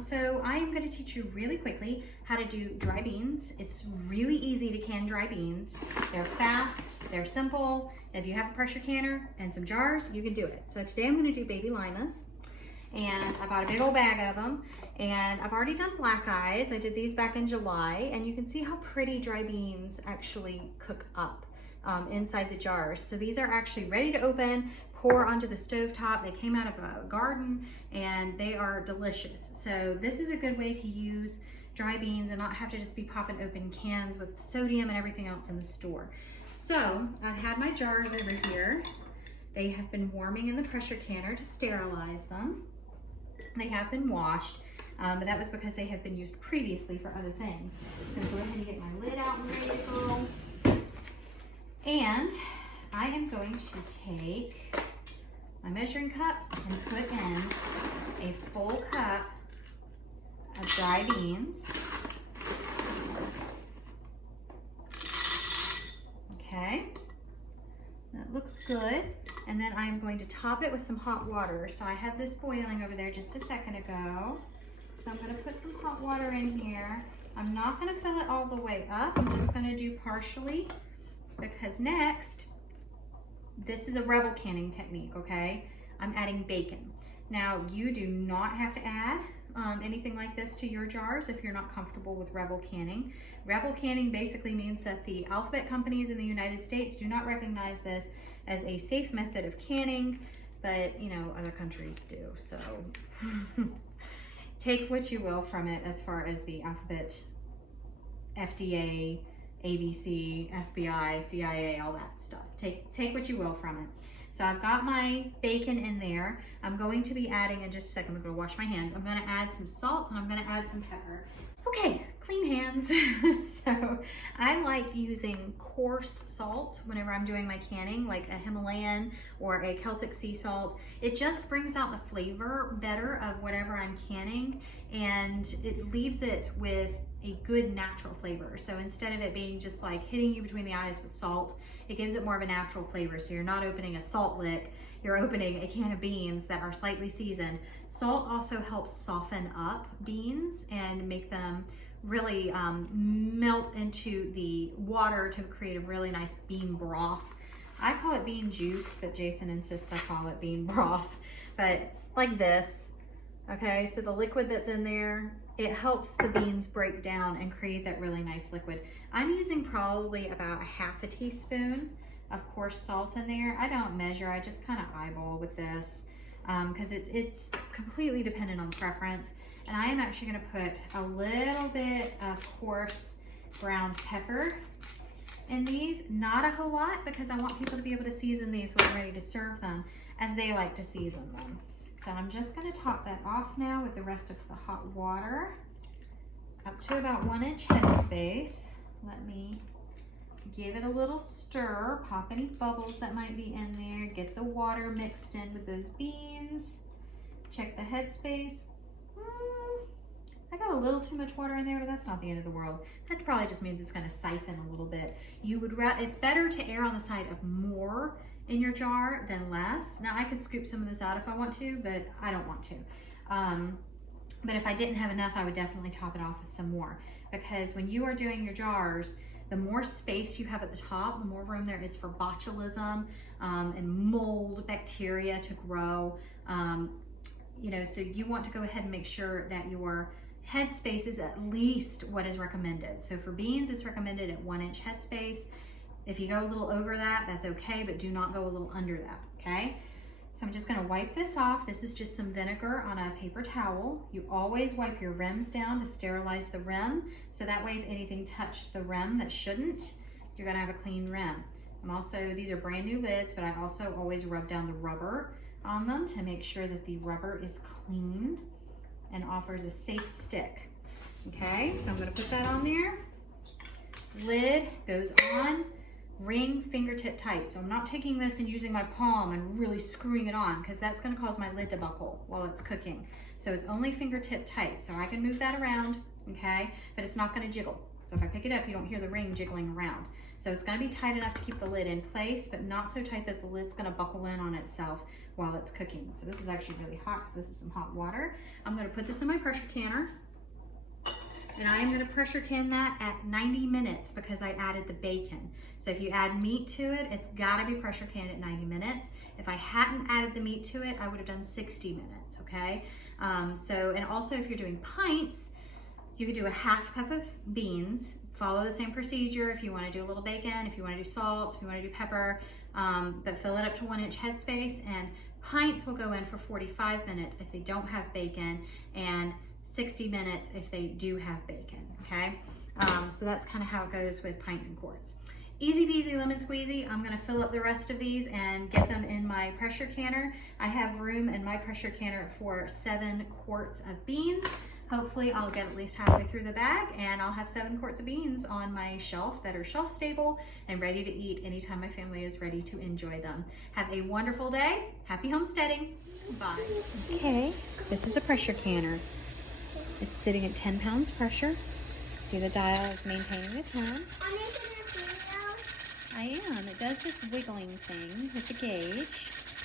So I am going to teach you really quickly how to do dry beans. It's really easy to can dry beans. They're fast, they're simple. If you have a pressure canner and some jars, you can do it. So today I'm going to do baby limas, and I bought a big old bag of them, and I've already done black eyes. I did these back in July, and you can see how pretty dry beans actually cook up inside the jars. So these are actually ready to open, pour onto the stove top. They came out of a garden and they are delicious. So this is a good way to use dry beans and not have to just be popping open cans with sodium and everything else in the store. So I've had my jars over here. They have been warming in the pressure canner to sterilize them. They have been washed, but that was because they have been used previously for other things. I'm gonna go ahead and get my lid out and ready to go. And I am going to take my measuring cup and put in a full cup of dry beans. Okay, that looks good. And then I'm going to top it with some hot water. So I had this boiling over there just a second ago. So I'm gonna put some hot water in here. I'm not gonna fill it all the way up. I'm just gonna do partially, because next, this is a rebel canning technique, okay? I'm adding bacon. Now, you do not have to add anything like this to your jars if you're not comfortable with rebel canning. Rebel canning basically means that the alphabet companies in the United States do not recognize this as a safe method of canning, but you know, other countries do. So take what you will from it as far as the alphabet, FDA, ABC, FBI, CIA, all that stuff. Take what you will from it. So I've got my bacon in there. I'm going to be adding, in just a second, I'm gonna wash my hands. I'm gonna add some salt and I'm gonna add some pepper. Okay, clean hands. So I like using coarse salt whenever I'm doing my canning, like a Himalayan or a Celtic sea salt. It just brings out the flavor better of whatever I'm canning, and it leaves it with a good natural flavor. So instead of it being just like hitting you between the eyes with salt, it gives it more of a natural flavor. So you're not opening a salt lick, you're opening a can of beans that are slightly seasoned. Salt also helps soften up beans and make them really melt into the water to create a really nice bean broth. I call it bean juice, but Jason insists I call it bean broth. But like this, okay, so the liquid that's in there, it helps the beans break down and create that really nice liquid. I'm using probably about a half a teaspoon of coarse salt in there. I don't measure, I just kind of eyeball with this because it's completely dependent on preference. And I am actually gonna put a little bit of coarse ground pepper in these, not a whole lot, because I want people to be able to season these when I'm ready to serve them as they like to season them. So I'm just gonna top that off now with the rest of the hot water, up to about 1 inch headspace. Let me give it a little stir, pop any bubbles that might be in there, get the water mixed in with those beans, check the headspace. I got a little too much water in there, but that's not the end of the world. That probably just means it's gonna siphon a little bit. It's better to err on the side of more in your jar than less. Now I could scoop some of this out if I want to, but I don't want to. But if I didn't have enough, I would definitely top it off with some more, because when you are doing your jars, the more space you have at the top, the more room there is for botulism and mold bacteria to grow. You know, so you want to go ahead and make sure that your headspace is at least what is recommended. So for beans, it's recommended at 1 inch headspace. If you go a little over that, that's okay, but do not go a little under that, okay? So I'm just gonna wipe this off. This is just some vinegar on a paper towel. You always wipe your rims down to sterilize the rim, so that way if anything touched the rim that shouldn't, you're gonna have a clean rim. These are brand new lids, but I also always rub down the rubber on them to make sure that the rubber is clean and offers a safe stick. Okay, so I'm gonna put that on there. Lid goes on, ring fingertip tight. So I'm not taking this and using my palm and really screwing it on, because that's gonna cause my lid to buckle while it's cooking. So it's only fingertip tight. So I can move that around, okay? But it's not gonna jiggle, So if I pick it up, you don't hear the ring jiggling around. So it's gonna be tight enough to keep the lid in place, but not so tight that the lid's gonna buckle in on itself while it's cooking. So this is actually really hot because this is some hot water. I'm gonna put this in my pressure canner, and I am gonna pressure can that at 90 minutes because I added the bacon. So if you add meat to it, it's gotta be pressure canned at 90 minutes. If I hadn't added the meat to it, I would have done 60 minutes, okay? And also if you're doing pints, you could do a half cup of beans, follow the same procedure if you wanna do a little bacon, if you wanna do salt, if you wanna do pepper, but fill it up to 1-inch headspace, and pints will go in for 45 minutes if they don't have bacon, and 60 minutes if they do have bacon, okay? So that's kind of how it goes with pints and quarts. Easy peasy lemon squeezy. I'm gonna fill up the rest of these and get them in my pressure canner. I have room in my pressure canner for 7 quarts of beans. Hopefully I'll get at least halfway through the bag and I'll have 7 quarts of beans on my shelf that are shelf stable and ready to eat anytime my family is ready to enjoy them. Have a wonderful day. Happy homesteading. Bye. Okay, this is a pressure canner. It's sitting at 10 pounds pressure. See, the dial is maintaining its home. I am. It does this wiggling thing with the gauge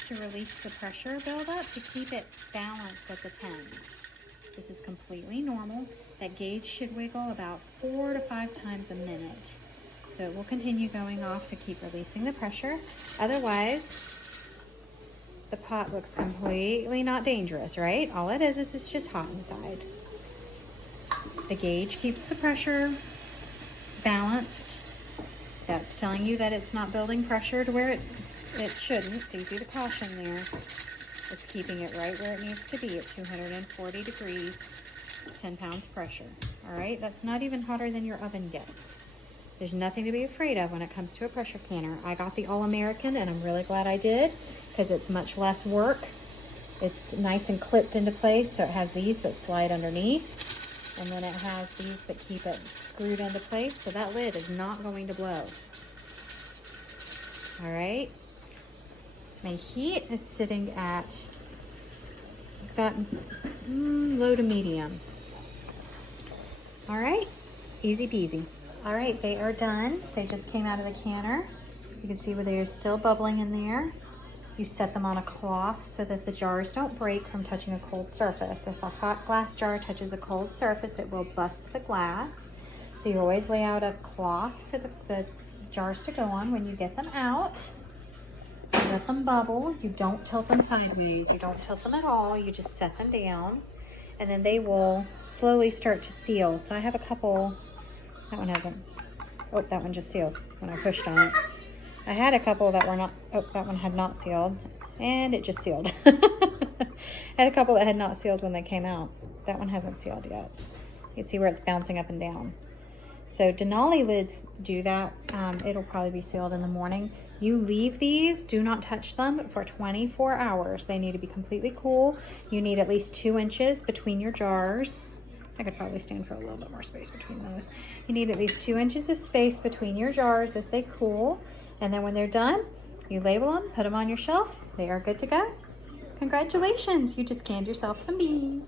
to release the pressure buildup to keep it balanced at the 10. This is completely normal. That gauge should wiggle about 4 to 5 times a minute. So it will continue going off to keep releasing the pressure. Otherwise, the pot looks completely not dangerous, right? All it is it's just hot inside. The gauge keeps the pressure balanced. That's telling you that it's not building pressure to where it shouldn't. So you see the caution there. It's keeping it right where it needs to be at 240 degrees, 10 pounds pressure. All right, that's not even hotter than your oven gets. There's nothing to be afraid of when it comes to a pressure canner. I got the All-American, and I'm really glad I did because it's much less work. It's nice and clipped into place, so it has these that slide underneath. And then it has these that keep it screwed into place, so that lid is not going to blow. All right. My heat is sitting at low to medium. All right, easy peasy. All right, they are done. They just came out of the canner. You can see where they are still bubbling in there. You set them on a cloth so that the jars don't break from touching a cold surface. If a hot glass jar touches a cold surface, it will bust the glass. So you always lay out a cloth for the jars to go on when you get them out. You let them bubble. You don't tilt them sideways. You don't tilt them at all. You just set them down. And then they will slowly start to seal. So I have a couple. That one hasn't. Oh, that one just sealed when I pushed on it. I had a couple that were not, oh, that one had not sealed, and it just sealed. I had a couple that had not sealed when they came out. That one hasn't sealed yet. You can see where it's bouncing up and down. So Denali lids do that. It'll probably be sealed in the morning. You leave these, do not touch them for 24 hours. They need to be completely cool. You need at least 2 inches between your jars. I could probably stand for a little bit more space between those. You need at least 2 inches of space between your jars as they cool. And then when they're done, you label them, put them on your shelf. They are good to go. Congratulations, you just canned yourself some beans.